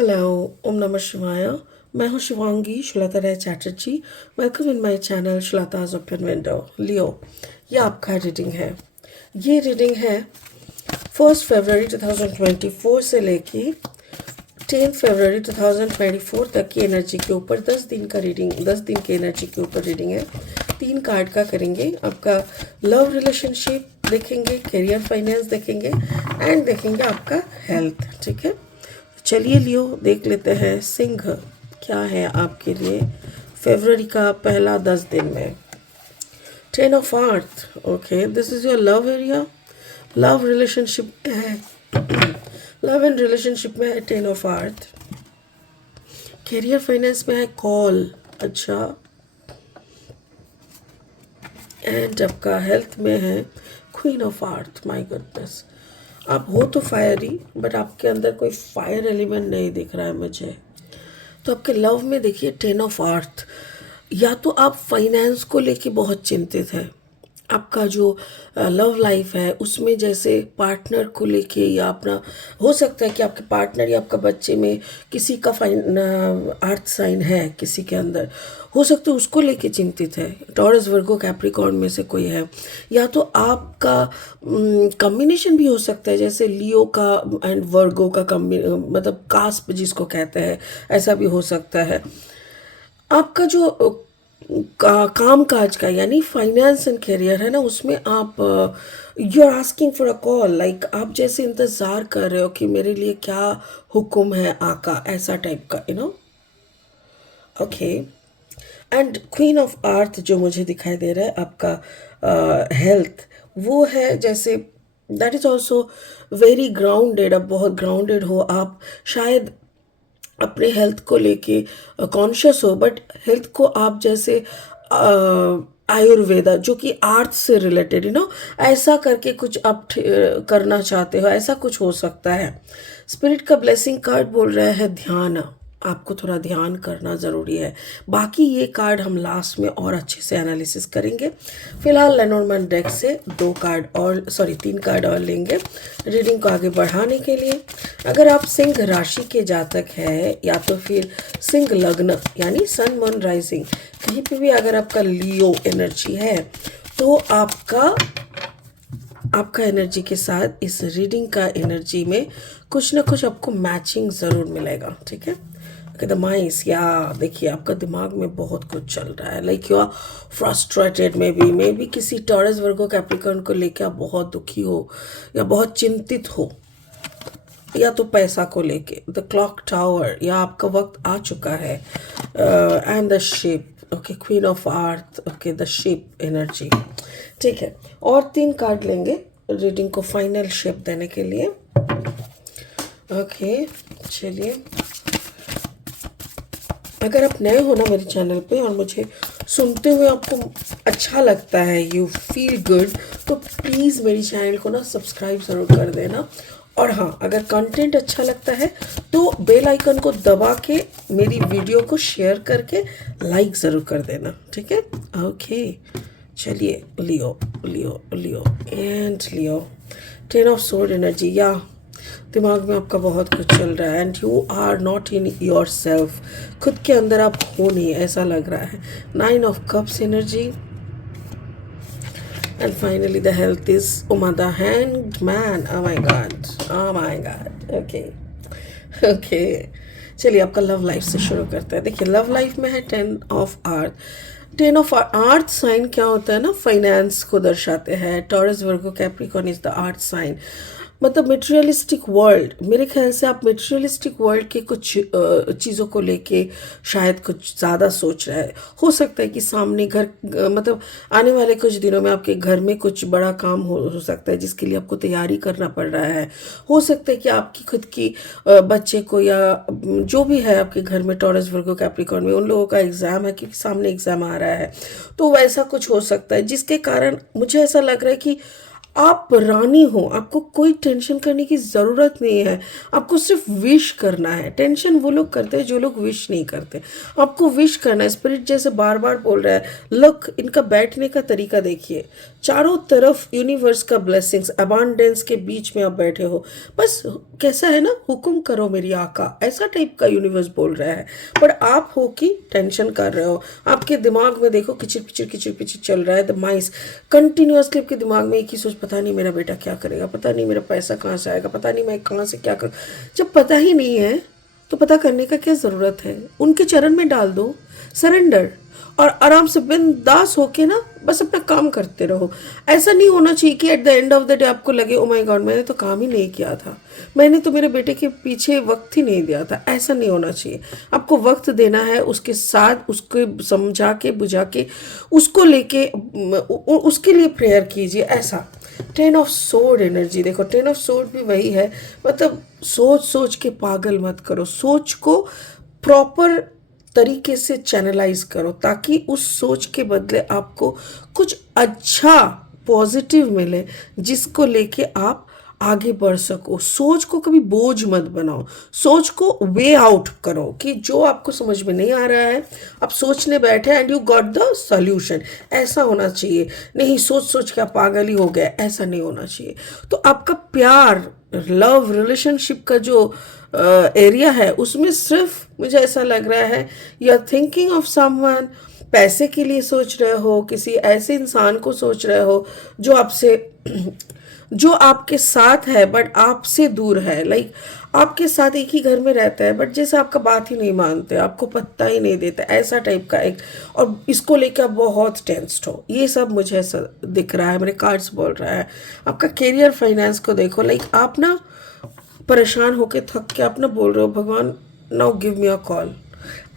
Hello, ओम नमः शिवाय। मैं हूँ Shivangi Shweta Rai Chatterjee. Welcome in my channel Shweta's open window. Leo, ये आपका रीडिंग है। ये रीडिंग है 1 फरवरी 2024 से लेके 10 फरवरी 2024 तक की एनर्जी के ऊपर 10 दिन का रीडिंग, 10 दिन की एनर्जी के ऊपर रीडिंग है। 3 कार्ड का करेंगे। आपका लव रिलेशनशिप देखेंगे, करियर फाइनेंस देखेंगे एंड देखेंगे आपका हेल्थ। ठीक है, चलिए लियो देख लेते हैं सिंह क्या है आपके लिए फरवरी का पहला 10 दिन में। 10 ऑफ आर्थ। Okay, this is your love area. Love relationship है, लव एंड रिलेशनशिप में है 10 ऑफ आर्थ। करियर फाइनेंस में है कॉल। अच्छा, एंड आपका हेल्थ में है क्वीन ऑफ आर्थ। माय गुडनेस, आप हो तो फायरी बट आपके अंदर कोई फायर एलिमेंट नहीं दिख रहा है मुझे। तो आपके लव में देखिए 10 ऑफ आर्थ। या तो आप फाइनेंस को लेके बहुत चिंतित हैं। आपका जो लव लाइफ है उसमें जैसे पार्टनर को लेके या अपना, हो सकता है कि आपके पार्टनर या आपका बच्चे में किसी का फाइन अर्थ साइन है, किसी के अंदर हो सकता है उसको लेके चिंतित है। टॉरस वर्गो कैप्रिकॉर्न में से कोई है, या तो आपका कॉम्बिनेशन भी हो सकता है, जैसे लियो का एंड वर्गो का मतलब कास्प जिसको कहते हैं, ऐसा भी हो सकता है। आपका जो काम काज का यानी फाइनेंस एंड करियर है ना, उसमें आप you are asking for a call. Like आप जैसे इंतज़ार कर रहे हो कि मेरे लिए क्या हुक्म है आका, ऐसा टाइप का, okay. And queen of earth जो मुझे दिखाई दे रहा है आपका हेल्थ, वो है जैसे that is also very grounded. अब बहुत ग्राउंडेड हो आप, शायद अपने हेल्थ को लेके कॉन्शियस हो, बट हेल्थ को आप जैसे आयुर्वेदा जो कि आर्ट से रिलेटेड, ऐसा करके कुछ आप करना चाहते हो, ऐसा कुछ हो सकता है। स्पिरिट का ब्लेसिंग कार्ड बोल रहा है ध्यान, आपको थोड़ा ध्यान करना ज़रूरी है। बाकी ये कार्ड हम लास्ट में और अच्छे से एनालिसिस करेंगे। फिलहाल लेनोर्मैन डेक से 3 कार्ड और लेंगे रीडिंग को आगे बढ़ाने के लिए। अगर आप सिंह राशि के जातक है या तो फिर सिंह लग्न यानी सन मून राइजिंग, कहीं पे भी अगर आपका लियो एनर्जी है तो आपका एनर्जी के साथ इस रीडिंग का एनर्जी में कुछ ना कुछ आपको मैचिंग ज़रूर मिलेगा। ठीक है, द माइस, या देखिए आपका दिमाग में बहुत कुछ चल रहा है। Like you are frustrated, may be किसी टॉरस वर्गो कैप्रिकॉर्न को लेकर आप बहुत दुखी हो या बहुत चिंतित हो, या तो पैसा को लेके। द क्लॉक टावर, या आपका वक्त आ चुका है। And the ship, okay, queen of earth, okay, the ship energy. ठीक है, और 3 कार्ड लेंगे रीडिंग को फाइनल शेप देने के लिए। ओके, चलिए। अगर आप नए हो ना मेरे चैनल पे और मुझे सुनते हुए आपको अच्छा लगता है, यू फील गुड, तो प्लीज़ मेरी चैनल को ना सब्सक्राइब ज़रूर कर देना। और हाँ, अगर कंटेंट अच्छा लगता है तो बेल आइकन को दबा के मेरी वीडियो को शेयर करके लाइक ज़रूर कर देना। ठीक है, ओके। चलिए, Leo Leo Leo and Leo 10 of sword energy. या दिमाग में आपका बहुत कुछ चल रहा है and you are not in your self, खुद के अंदर आप हो नहीं, ऐसा लग रहा है। 9 of cups energy and finally the health is the hangman. Oh my God, oh my God. Okay okay, चलिए आपका लव लाइफ से शुरू करते हैं। देखिए लव लाइफ में है 10 ऑफ आर्थ। 10 ऑफ आर्थ साइन क्या होता है ना, फाइनेंस को दर्शाते हैं। Taurus Virgo Capricorn is the earth sign, मतलब मटेरियलिस्टिक वर्ल्ड। मेरे ख्याल से आप मटेरियलिस्टिक वर्ल्ड के कुछ चीज़ों को लेके शायद कुछ ज़्यादा सोच रहे हैं। हो सकता है कि सामने घर मतलब आने वाले कुछ दिनों में आपके घर में कुछ बड़ा काम हो सकता है जिसके लिए आपको तैयारी करना पड़ रहा है। हो सकता है कि आपकी खुद की बच्चे को या जो भी है आपके घर में टॉरस वर्गो कैप्रिकॉर्न में, उन लोगों का एग्ज़ाम है क्योंकि सामने एग्ज़ाम आ रहा है, तो वैसा कुछ हो सकता है जिसके कारण मुझे ऐसा लग रहा है कि आप रानी हो, आपको कोई टेंशन करने की ज़रूरत नहीं है। आपको सिर्फ विश करना है। टेंशन वो लोग करते हैं जो लोग विश नहीं करते, आपको विश करना है। स्पिरिट जैसे बार बार बोल रहा है, लुक, इनका बैठने का तरीका देखिए, चारों तरफ यूनिवर्स का ब्लेसिंग्स अबांडेंस के बीच में आप बैठे हो, बस कैसा है ना, हुक्म करो मेरी आका, ऐसा टाइप का यूनिवर्स बोल रहा है। पर आप हो कि टेंशन कर रहे हो, आपके दिमाग में देखो किचिर पिचिर किचिर पिचिर चल रहा है, द माइस कंटिन्यूसली आपके दिमाग में एक ही सोच, पता नहीं मेरा बेटा क्या करेगा, पता नहीं मेरा पैसा कहाँ से आएगा, पता नहीं मैं कहाँ से क्या कर। जब पता ही नहीं है तो पता करने का क्या ज़रूरत है, उनके चरण में डाल दो, सरेंडर, और आराम से बिंदास होके ना बस अपना काम करते रहो। ऐसा नहीं होना चाहिए कि at the end of the day आपको लगे ओ माय गॉड मैंने तो काम ही नहीं किया था, मैंने तो मेरे बेटे के पीछे वक्त ही नहीं दिया था। ऐसा नहीं होना चाहिए, आपको वक्त देना है, उसके साथ उसको समझा के बुझा के उसको लेके उसके लिए प्रेयर कीजिए। ऐसा 10 ऑफ सोर्ड एनर्जी देखो, 10 ऑफ सोर्ड भी वही है, मतलब सोच सोच के पागल मत करो, सोच को प्रॉपर तरीके से चैनलाइज करो ताकि उस सोच के बदले आपको कुछ अच्छा पॉजिटिव मिले जिसको लेके आप आगे बढ़ सको। सोच को कभी बोझ मत बनाओ, सोच को वे आउट करो कि जो आपको समझ में नहीं आ रहा है आप सोचने बैठे and you got the solution, ऐसा होना चाहिए। नहीं सोच सोच के आप पागल ही हो गए, ऐसा नहीं होना चाहिए। तो आपका प्यार, लव, रिलेशनशिप का जो एरिया है उसमें सिर्फ मुझे ऐसा लग रहा है you are thinking of someone, पैसे के लिए सोच रहे हो, किसी ऐसे इंसान को सोच रहे हो जो आपसे जो आपके साथ है बट आपसे दूर है, लाइक आपके साथ एक ही घर में रहता है बट जैसे आपका बात ही नहीं मानते, आपको पत्ता ही नहीं देते, ऐसा टाइप का एक, और इसको लेकर आप बहुत टेंस्ड हो, ये सब मुझे ऐसा दिख रहा है, मेरे कार्ड्स बोल रहा है। आपका करियर फाइनेंस को देखो, लाइक आप ना परेशान होके थक के आप ना बोल रहे हो भगवान now give me a call,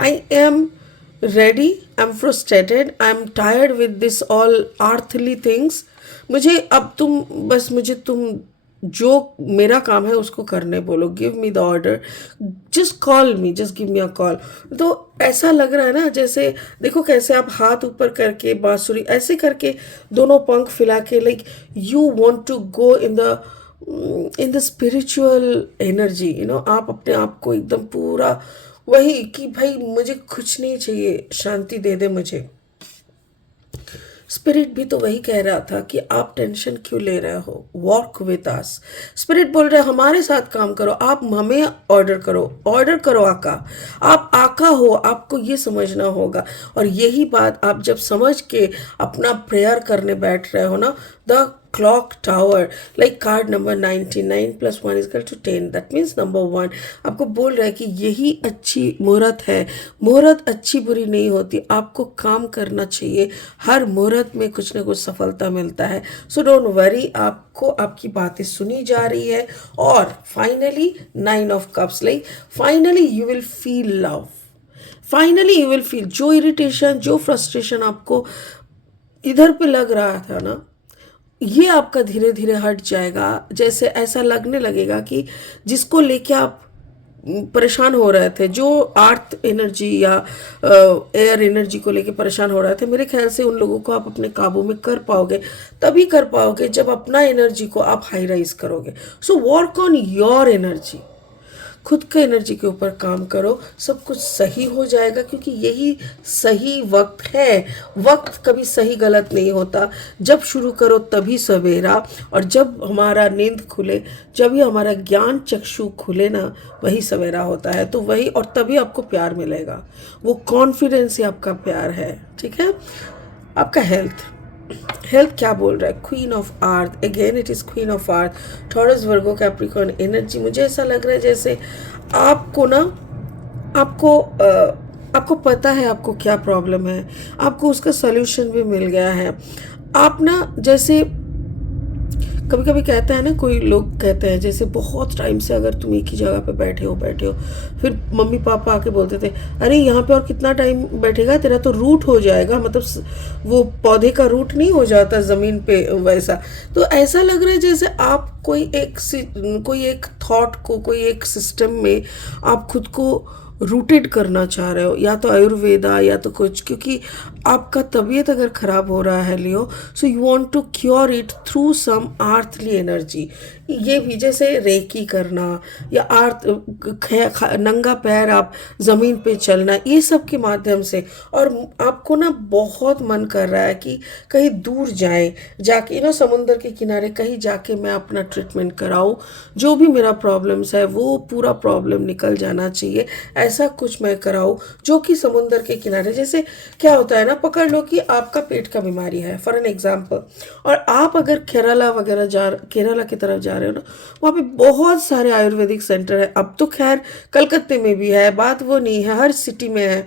I am ready, I am frustrated, I am tired with this all earthly things, मुझे अब तुम जो मेरा काम है उसको करने बोलो, give me the order, just call me, just give me a call. तो ऐसा लग रहा है ना जैसे देखो कैसे आप हाथ ऊपर करके बांसुरी ऐसे करके दोनों पंख फैला के, like you want to go in the spiritual energy, you know, आप अपने आप को एकदम पूरा वही कि भाई मुझे कुछ नहीं चाहिए, शांति दे दे मुझे। स्पिरिट भी तो वही कह रहा था कि आप टेंशन क्यों ले रहे हो, वॉक विद अस। स्पिरिट बोल रहे हमारे साथ काम करो, आप हमें ऑर्डर करो आका, आप आका हो, आपको ये समझना होगा। और यही बात आप जब समझ के अपना प्रेयर करने बैठ रहे हो ना, the clock tower, like card number 99 + 1 = 10, that means number 1 आपको बोल रहा है कि यही अच्छी मुहूर्त है। मुहूर्त अच्छी बुरी नहीं होती, आपको काम करना चाहिए, हर मुहूर्त में कुछ ना कुछ सफलता मिलता है। सो डोंट वरी, आपको आपकी बातें सुनी जा रही है। और finally 9 of cups, like finally you will feel love, finally you will feel, जो इरिटेशन जो फ्रस्ट्रेशन आपको इधर पे लग रहा था ना, ये आपका धीरे धीरे हट जाएगा। जैसे ऐसा लगने लगेगा कि जिसको लेके आप परेशान हो रहे थे, जो अर्थ एनर्जी या एयर एनर्जी को लेके परेशान हो रहे थे, मेरे ख्याल से उन लोगों को आप अपने काबू में कर पाओगे, तभी कर पाओगे जब अपना एनर्जी को आप हाई राइज करोगे। So work on your energy, खुद के एनर्जी के ऊपर काम करो, सब कुछ सही हो जाएगा, क्योंकि यही सही वक्त है। वक्त कभी सही गलत नहीं होता, जब शुरू करो तभी सवेरा, और जब हमारा नींद खुले, जब ही हमारा ज्ञान चक्षु खुले ना, वही सवेरा होता है। तो वही, और तभी आपको प्यार मिलेगा, वो कॉन्फिडेंस ही आपका प्यार है। ठीक है, आपका हेल्थ क्या बोल रहा है, queen of earth, again it is queen of earth, taurus Virgo Capricorn energy. मुझे ऐसा लग रहा है जैसे आपको ना आपको पता है आपको क्या प्रॉब्लम है, आपको उसका सॉल्यूशन भी मिल गया है। आप ना जैसे कभी कभी कहता है ना, कोई लोग कहते हैं जैसे बहुत टाइम से अगर तुम एक ही जगह पे बैठे हो, फिर मम्मी पापा आके बोलते थे अरे यहाँ पे और कितना टाइम बैठेगा, तेरा तो रूट हो जाएगा, मतलब वो पौधे का रूट नहीं हो जाता ज़मीन पे वैसा। तो ऐसा लग रहा है जैसे आप कोई एक थॉट को, कोई एक सिस्टम में आप खुद को रूटेड करना चाह रहे हो, या तो आयुर्वेदा या तो कुछ, क्योंकि आपका तबीयत अगर ख़राब हो रहा है Leo, so you want to cure it through some earthly energy. ये भी जैसे रेकी करना या नंगा पैर आप ज़मीन पे चलना, ये सब के माध्यम से। और आपको ना बहुत मन कर रहा है कि कहीं दूर जाए, जाके समुंदर के किनारे कहीं जाके मैं अपना ट्रीटमेंट कराऊँ, जो भी मेरा प्रॉब्लम्स है वो पूरा प्रॉब्लम निकल जाना चाहिए, ऐसा कुछ मैं कराऊँ जो कि समुंदर के किनारे। जैसे क्या होता है ना, पकड़ लो कि आपका पेट का बीमारी है फॉर एन एग्जाम्पल, और आप अगर केरला की तरफ जा रहे हो ना, वहाँ पे बहुत सारे आयुर्वेदिक सेंटर है। अब तो खैर कलकत्ते में भी है, बात वो नहीं है, हर सिटी में है,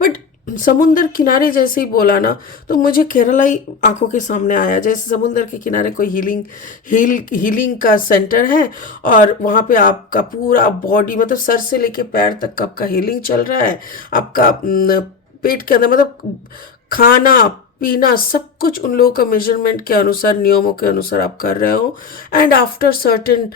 बट समुंदर किनारे जैसे ही बोला ना, तो मुझे केरला ही आंखों के सामने आया। जैसे समुंदर के किनारे कोई हीलिंग का सेंटर है, और वहाँ पे आपका पूरा बॉडी, मतलब सर से लेके पैर तक का आपका हीलिंग चल रहा है। आपका पेट के अंदर, मतलब खाना पीना सब कुछ उन लोगों का मेजरमेंट के अनुसार, नियमों के अनुसार आप कर रहे हो। एंड आफ्टर सर्टेन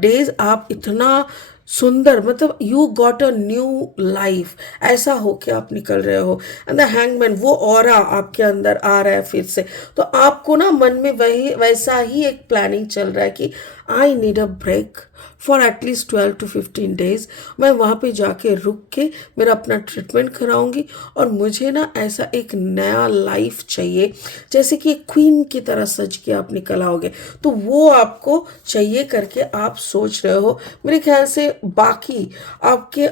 डेज आप इतना सुंदर, मतलब you got a new life, ऐसा हो के आप निकल रहे हो। एंड द हैंगमैन, वो ऑरा आपके अंदर आ रहा है फिर से। तो आपको ना मन में वही वैसा ही एक प्लानिंग चल रहा है कि I need a break for at least 12 to 15 days। मैं वहाँ पे जाके रुक के मेरा अपना ट्रीटमेंट कराऊंगी, और मुझे ना ऐसा एक नया लाइफ चाहिए, जैसे कि एक क्वीन की तरह सज के आप निकल आओगे। तो वो आपको चाहिए करके आप सोच रहे हो। मेरे ख्याल से बाकी आपके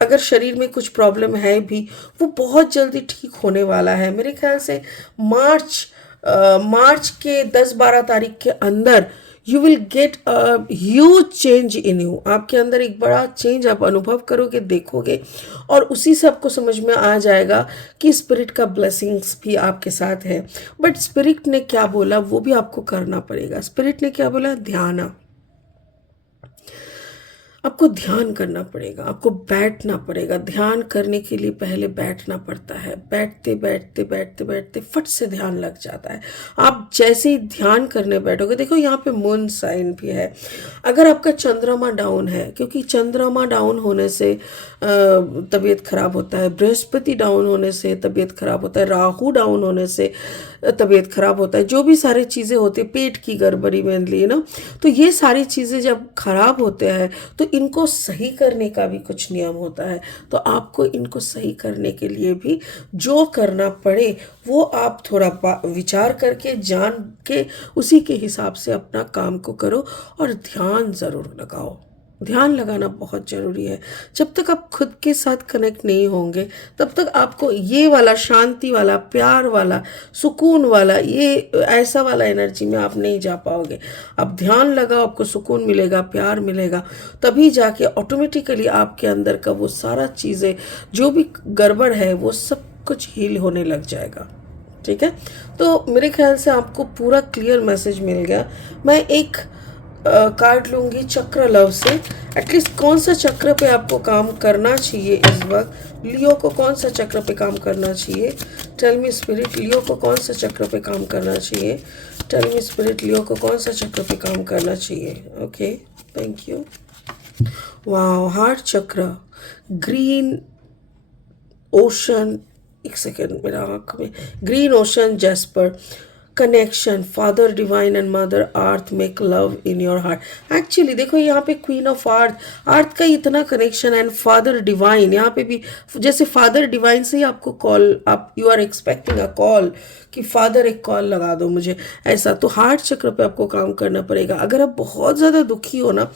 अगर शरीर में कुछ प्रॉब्लम है भी, वो बहुत जल्दी ठीक होने वाला है। मेरे ख्याल से मार्च के 10-12 तारीख के अंदर you will get a huge change in you. आपके अंदर एक बड़ा चेंज आप अनुभव करोगे, देखोगे, और उसी से आपको समझ में आ जाएगा कि स्पिरिट का ब्लेसिंग्स भी आपके साथ है। बट स्पिरिट ने क्या बोला वो भी आपको करना पड़ेगा। स्पिरिट ने क्या बोला? ध्यान। आपको ध्यान करना पड़ेगा, आपको बैठना पड़ेगा। ध्यान करने के लिए पहले बैठना पड़ता है। बैठते बैठते बैठते बैठते फट से ध्यान लग जाता है। आप जैसे ही ध्यान करने बैठोगे, देखो यहाँ पे मून साइन भी है। अगर आपका चंद्रमा डाउन है, क्योंकि चंद्रमा डाउन होने से तबीयत खराब होता है, बृहस्पति डाउन होने से तबीयत खराब होता है, राहु डाउन होने से तबीयत खराब होता है, जो भी सारी चीज़ें होती है, पेट की गड़बड़ी मेनली ना, तो ये सारी चीज़ें जब खराब होते हैं तो इनको सही करने का भी कुछ नियम होता है। तो आपको इनको सही करने के लिए भी जो करना पड़े वो आप थोड़ा विचार करके, जान के, उसी के हिसाब से अपना काम को करो, और ध्यान ज़रूर लगाओ। ध्यान लगाना बहुत ज़रूरी है। जब तक आप खुद के साथ कनेक्ट नहीं होंगे, तब तक आपको ये वाला शांति वाला, प्यार वाला, सुकून वाला, ये ऐसा वाला एनर्जी में आप नहीं जा पाओगे। आप ध्यान लगाओ, आपको सुकून मिलेगा, प्यार मिलेगा, तभी जाके ऑटोमेटिकली आपके अंदर का वो सारा चीज़ें जो भी गड़बड़ है वो सब कुछ हील होने लग जाएगा। ठीक है, तो मेरे ख्याल से आपको पूरा क्लियर मैसेज मिल गया। मैं एक कार्ड लूँगी चक्र लव से। एटलीस्ट कौन सा चक्र पे आपको काम करना चाहिए इस वक्त, लियो को कौन सा चक्र पे काम करना चाहिए? टेल मी स्पिरिट, लियो को कौन सा चक्र पे काम करना चाहिए? टेल मी स्पिरिट, लियो को कौन सा चक्र पे काम करना चाहिए? Okay, thank you. Wow, heart चक्र, ग्रीन ओशन, एक सेकेंड, मेरा आँख में, green ocean jasper, connection, father divine and mother earth make love in your heart. Actually देखो यहाँ पे क्वीन ऑफ अर्थ का इतना कनेक्शन, एंड फादर डिवाइन, यहाँ पे भी जैसे फादर डिवाइन से ही आपको कॉल, आप you are expecting a call कि फादर एक कॉल लगा दो मुझे, ऐसा। तो हार्ट चक्र पे आपको काम करना पड़ेगा। अगर आप बहुत ज़्यादा दुखी हो ना,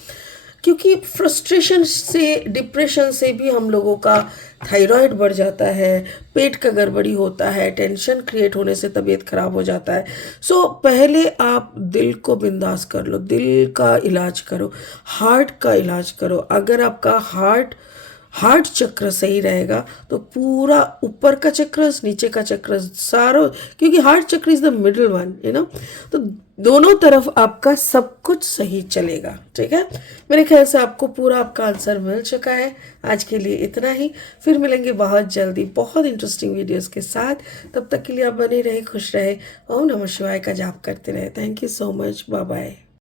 क्योंकि फ्रस्ट्रेशन से, डिप्रेशन से भी हम लोगों का थायराइड बढ़ जाता है, पेट का गड़बड़ी होता है, टेंशन क्रिएट होने से तबीयत खराब हो जाता है। सो पहले आप दिल को बिंदास कर लो, दिल का इलाज करो, हार्ट का इलाज करो। अगर आपका हार्ट चक्र सही रहेगा तो पूरा ऊपर का चक्र, नीचे का चक्र, सारों, क्योंकि हार्ट चक्र इज द मिडिल वन, तो दोनों तरफ आपका सब कुछ सही चलेगा। ठीक है, मेरे ख्याल से आपको पूरा आपका आंसर मिल चुका है। आज के लिए इतना ही, फिर मिलेंगे बहुत जल्दी बहुत इंटरेस्टिंग वीडियोस के साथ। तब तक के लिए आप बने रहे, खुश रहे, ओम नमः शिवाय का जाप करते रहे। Thank you so much, bye bye.